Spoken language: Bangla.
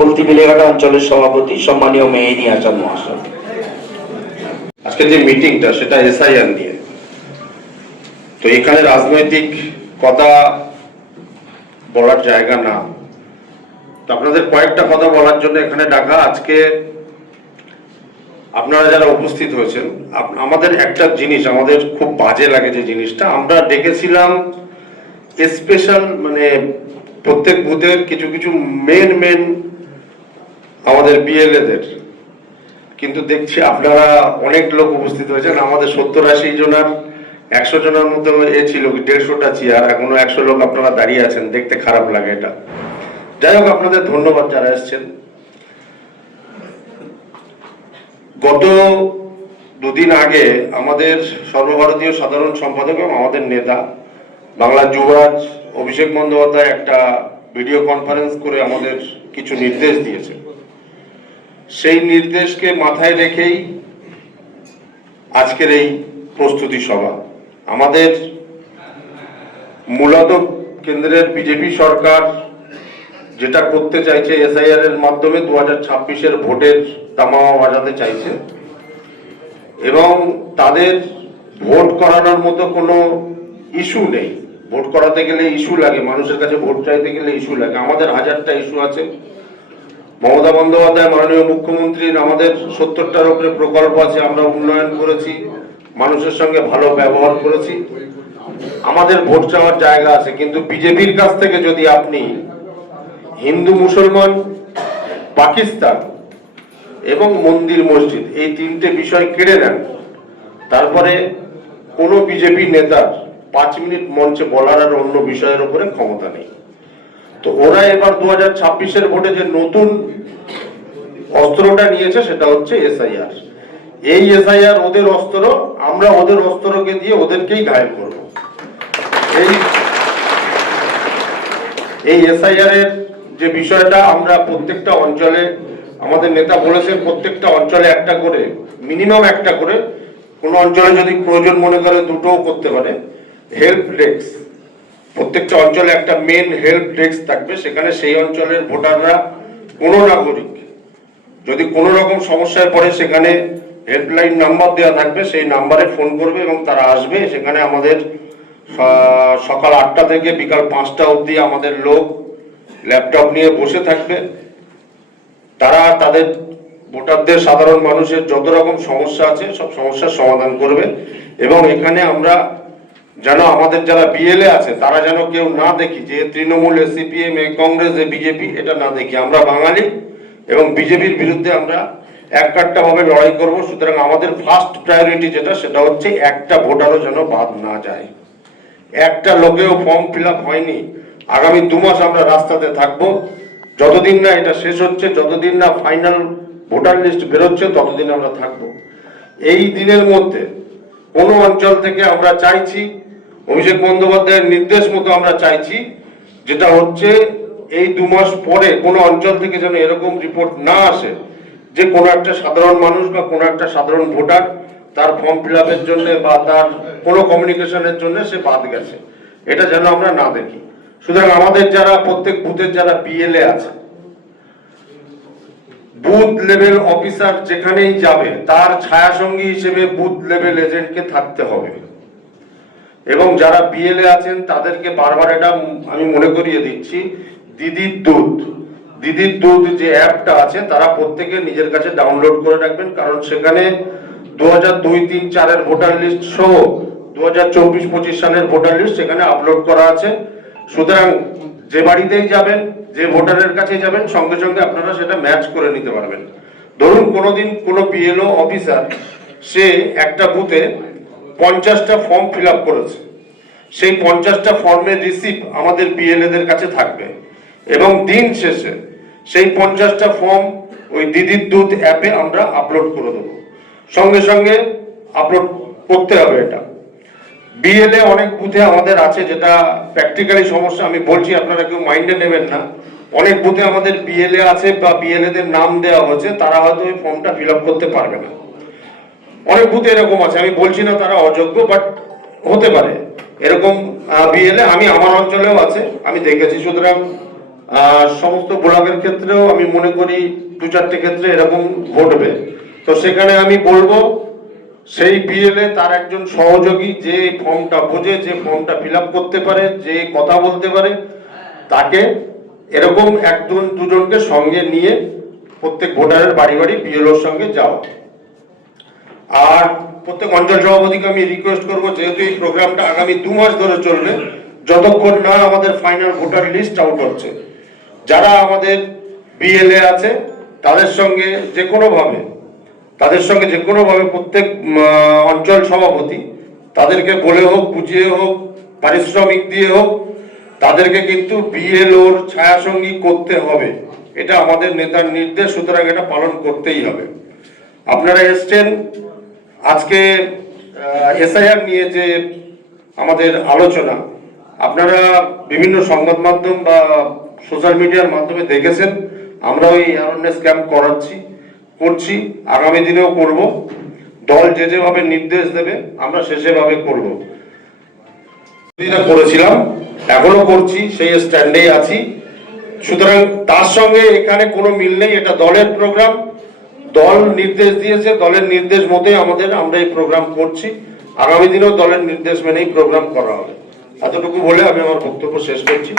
বলতি বেলেঘাটা অঞ্চলের সভাপতি সম্মানীয় মেহেদি হাসান মহাশয়। আজকে যে মিটিংটা সেটা এসআইআর নিয়ে, তো এখানে রাজনৈতিক কথা বলার জায়গা না, তো আপনাদের কয়েকটা কথা বলার জন্য এখানে ডাকা। আজকে আপনারা যারা উপস্থিত হয়েছেন, আমাদের একটা জিনিস আমাদের খুব বাজে লাগে, যে জিনিসটা আমরা ডেকেছিলাম স্পেশাল, মানে প্রত্যেক বুথের কিছু কিছু মেন আমাদের বিএলএদের, কিন্তু দেখছি আপনারা অনেক লোক উপস্থিত হয়েছেন। আমাদের 70-80 জনের 100 জনের মতো এ ছিল 150টা চেয়ার, এখনো 100 লোক আপনারা দাঁড়িয়ে আছেন, দেখতে খারাপ লাগে এটা। যাই হোক, আপনাদের ধন্যবাদ যারা এসছেন। গত দুদিন আগে আমাদের সর্বভারতীয় সাধারণ সম্পাদক এবং আমাদের নেতা বাংলা যুবরাজ অভিষেক বন্দ্যোপাধ্যায় একটা ভিডিও কনফারেন্স করে আমাদের কিছু নির্দেশ দিয়েছে। সেই নির্দেশকে মাথায় রেখেই আজকের এই প্রস্তুতি সভা। আমাদের মূলত কেন্দ্রের বিজেপি সরকার যেটা করতে চাইছে, এসআইআর এর মাধ্যমে 2026-এর ভোটের তামামা বাজাতে চাইছে, এবং তাদের ভোট করানোর মতো কোনো ইস্যু নেই। ভোট করাতে গেলে ইস্যু লাগে, মানুষের কাছে ভোট চাইতে গেলে ইস্যু লাগে। আমাদের 1000টা ইস্যু আছে। মমতা বন্দ্যোপাধ্যায় মাননীয় মুখ্যমন্ত্রীর আমাদের 70টার উপরে প্রকল্প আছে, আমরা উন্নয়ন করেছি, মানুষের সঙ্গে ভালো ব্যবহার করেছি, আমাদের ভোট চাওয়ার জায়গা আছে। কিন্তু বিজেপির কাছ থেকে যদি আপনি হিন্দু, মুসলমান, পাকিস্তান এবং মন্দির মসজিদ এই 3টে বিষয় কেড়ে নেন, তারপরে কোনো বিজেপি নেতার 5 মিনিট মঞ্চে বলার আর অন্য বিষয়ের উপরে ক্ষমতা নেই। তো ওরা এবার 2026-এর ভোটে যে নতুন অস্ত্রটা নিয়েছে সেটা হচ্ছে এসআইআর। এই এসআইআর ওদের অস্ত্র, আমরা ওদের অস্ত্রকে দিয়ে ওদেরকেই ঘায়েল করব। এই এসআইআর এর যে বিষয়টা, আমরা প্রত্যেকটা অঞ্চলে, আমাদের নেতা বলেছেন প্রত্যেকটা অঞ্চলে একটা করে, মিনিমাম একটা করে, কোন অঞ্চলে যদি প্রয়োজন মনে করে দুটোও করতে পারে, হেল্প ডেস্ক, প্রত্যেকটা অঞ্চলে একটা মেন হেল্প ডেস্ক থাকবে। সেখানে সেই অঞ্চলের ভোটাররা, কোনো নাগরিক যদি কোনো রকম সমস্যায় পড়ে, সেখানে হেল্পলাইন নাম্বার দেওয়া থাকবে, সেই নাম্বারে ফোন করবে এবং তারা আসবে। সেখানে আমাদের সকাল 8টা থেকে বিকাল 5টা অবধি আমাদের লোক ল্যাপটপ নিয়ে বসে থাকবে। তারা তাদের ভোটারদের, সাধারণ মানুষের যত রকম সমস্যা আছে সব সমস্যার সমাধান করবে। এবং এখানে আমরা যেন আমাদের যারা বিএলএ আছে তারা যেন কেউ না দেখি যে তৃণমূল, সিপিএম, কংগ্রেস, বিজেপি, এটা না দেখি। আমরা বাঙালি এবং বিজেপির বিরুদ্ধে আমরা এককাট্টা ভাবে লড়াই করব। সুতরাং আমাদের ফার্স্ট প্রায়োরিটি যেটা, সেটা হচ্ছে একটা ভোটারও যেন বাদ না যায়। একটা লোকেও ফর্ম ফিল আপ হয়নি, আগামী 2 মাস আমরা রাস্তাতে থাকবো। যতদিন না এটা শেষ হচ্ছে, যতদিন না ফাইনাল ভোটার লিস্ট বেরোচ্ছে, ততদিন আমরা থাকবো। এই দিনের মধ্যে কোনো অঞ্চল থেকে আমরা চাইছি, অভিষেক বন্দ্যোপাধ্যায়ের নির্দেশ মতো আমরা চাইছি, যেটা হচ্ছে এই 2 মাস পরে কোনো অঞ্চল থেকে যেন এরকম রিপোর্ট না আসে যে কোনো একটা সাধারণ মানুষ বা কোনো একটা সাধারণ ভোটার তার ফর্ম ফিল আপের জন্য বা তার কোনো কমিউনিকেশনের জন্য সে বাদ গেছে। এটা যেন আমরা না দেখি। সুতরাং আমাদের যারা প্রত্যেক বুথের যারা বিএলএ আছে, বুথ লেভেল অফিসার যেখানেই যাবে তার ছায়াসঙ্গী হিসেবে বুথ লেভেল এজেন্টকে থাকতে হবে। এবং যারা বিএলএ আছেন তাদেরকে বারবার এটা আমি মনে করিয়ে দিচ্ছি, দিদির দুধ যে অ্যাপটা আছে তারা প্রত্যেকে নিজের কাছে ডাউনলোড করে রাখবেন। কারণ সেখানে 2002, 3, 4-এর ভোটার লিস্ট সহ 2024-25 সালের ভোটার লিস্ট সেখানে আপলোড করা আছে। সুতরাং যে বাড়িতেই যাবেন, যে ভোটারের কাছে যাবেন, সঙ্গে সঙ্গে আপনারা সেটা ম্যাচ করে নিতে পারবেন। ধরুন কোনোদিন কোনো বিএলও অফিসার সে একটা বুথে 50টা ফর্ম ফিল আপ করেছে, সেই 50টা ফর্মের রিসিপ্ট আমাদের বিএলএদের কাছে থাকবে এবং দিন শেষে সেই 50টা ফর্ম ওই দিদির দুধ অ্যাপে আমরা আপলোড করে দেবো। সঙ্গে সঙ্গে আপলোড করতে হবে এটা। বিএলএ অনেক বুথে আমাদের আছে, যেটা প্র্যাকটিক্যালি সমস্যা, আমি বলছি আপনারা কেউ মাইন্ডে নেবেন না। অনেক বুথে আমাদের বিএলএ আছে বা বিএলএদের নাম দেওয়া হয়েছে, তারা হয়তো ওই ফর্মটা ফিল আপ করতে পারবে না। অনেক বুথে এরকম আছে, আমি বলছি না তারা অযোগ্য, বাট হতে পারে এরকম বিএলএ। আমি আমার অঞ্চলেও আছে, আমি দেখেছি। সুতরাং সমস্ত ব্লকের ক্ষেত্রেও আমি মনে করি 2-4টে ক্ষেত্রে এরকম ঘটবে। তো সেখানে আমি বলবো সেই বিএলএ তার একজন সহযোগী যে ফর্মটা বোঝে, যে ফর্মটা ফিল আপ করতে পারে, যে কথা বলতে পারে, তাকে এরকম 1-2জনকে সঙ্গে নিয়ে প্রত্যেক ভোটারের বাড়ি বাড়ি বিএলওর সঙ্গে যাও। আর প্রত্যেক অঞ্চল সভাপতিকে আমি রিকোয়েস্ট করবো, যেহেতু এই প্রোগ্রামটা আগামী 2 মাস ধরে চলবে, যতক্ষণ না আমাদের ফাইনাল ভোটার লিস্ট আউট হচ্ছে, যারা আমাদের বিএলএ আছে তাদের সঙ্গে যে কোনো ভাবে প্রত্যেক অঞ্চল সভাপতি তাদেরকে বলে হোক, বুঝিয়ে হোক, পারিশ্রমিক দিয়ে হোক, তাদেরকে কিন্তু বিএলওর ছায়াসঙ্গী করতে হবে। এটা আমাদের নেতার নির্দেশ, সুতরাং এটা পালন করতেই হবে। আপনারা এসছেন আজকে এসআইআর নিয়ে যে আমাদের আলোচনা, আপনারা বিভিন্ন সংবাদ মাধ্যম বা সোশ্যাল মিডিয়ার মাধ্যমে দেখেছেন। আমরা ওই অ্যাওয়ারনেস ক্যাম্প করছি, আগামী দিনেও করব। দল যেভাবে নির্দেশ দেবে আমরা সেভাবে করব। যেটা করেছিলাম এখনো করছি, সেই স্ট্যান্ডেই আছি। সুতরাং তার সঙ্গে এখানে কোনো মিল নেই, এটা দলের প্রোগ্রাম, দল নির্দেশ দিয়েছে, দলের নির্দেশ মতোই আমরা এই প্রোগ্রাম করছি। আগামী দিনেও দলের নির্দেশ মেনেই প্রোগ্রাম করা হবে। এতটুকু বলে আমি আমার বক্তব্য শেষ করছি।